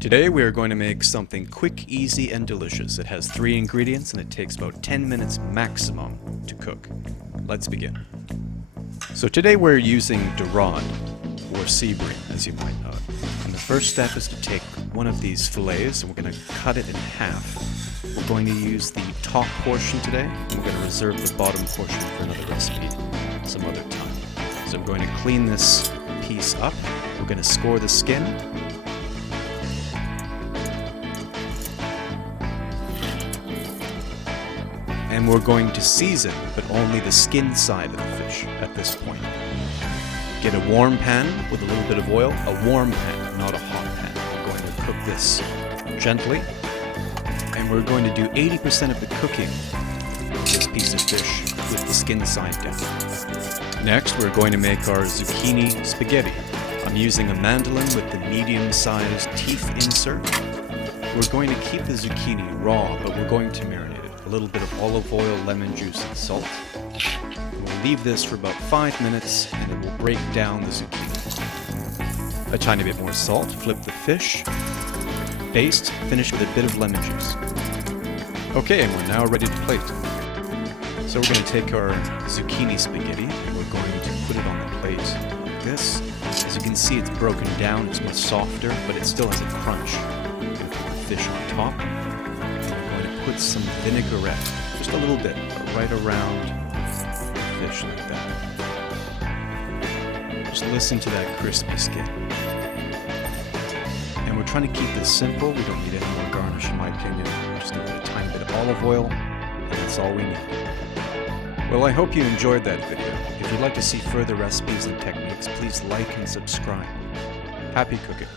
Today we are going to make something quick, easy, and delicious. It has 3 ingredients and it takes about 10 minutes maximum to cook. Let's begin. So today we're using dorade, or sea bream as you might know it. And the first step is to take one of these fillets and we're going to cut it in half. We're going to use the top portion today and we're going to reserve the bottom portion for another recipe some other time. So I'm going to clean this piece up. We're going to score the skin. And we're going to season, but only the skin side of the fish at this point. Get a warm pan with a little bit of oil, a warm pan, not a hot pan. We're going to cook this gently, and we're going to do 80% of the cooking of this piece of fish with the skin side down. Next, we're going to make our zucchini spaghetti. I'm using a mandolin with the medium-sized teeth insert. We're going to keep the zucchini raw, but we're going to marinate it. A little bit of olive oil, lemon juice, and salt. We'll leave this for about 5 minutes and it will break down the zucchini. A tiny bit more salt, flip the fish, baste, finish with a bit of lemon juice. Okay, and we're now ready to plate. So we're going to take our zucchini spaghetti and we're going to put it on the plate like this. As you can see, it's broken down, it's much softer, but it still has a crunch. We're going to put the fish on top. Put some vinaigrette, just a little bit, right around the fish like that. Just listen to that crispy skin. And we're trying to keep this simple. We don't need any more garnish in my opinion. We're just going to put a tiny bit of olive oil, and that's all we need. Well, I hope you enjoyed that video. If you'd like to see further recipes and techniques, please like and subscribe. Happy cooking!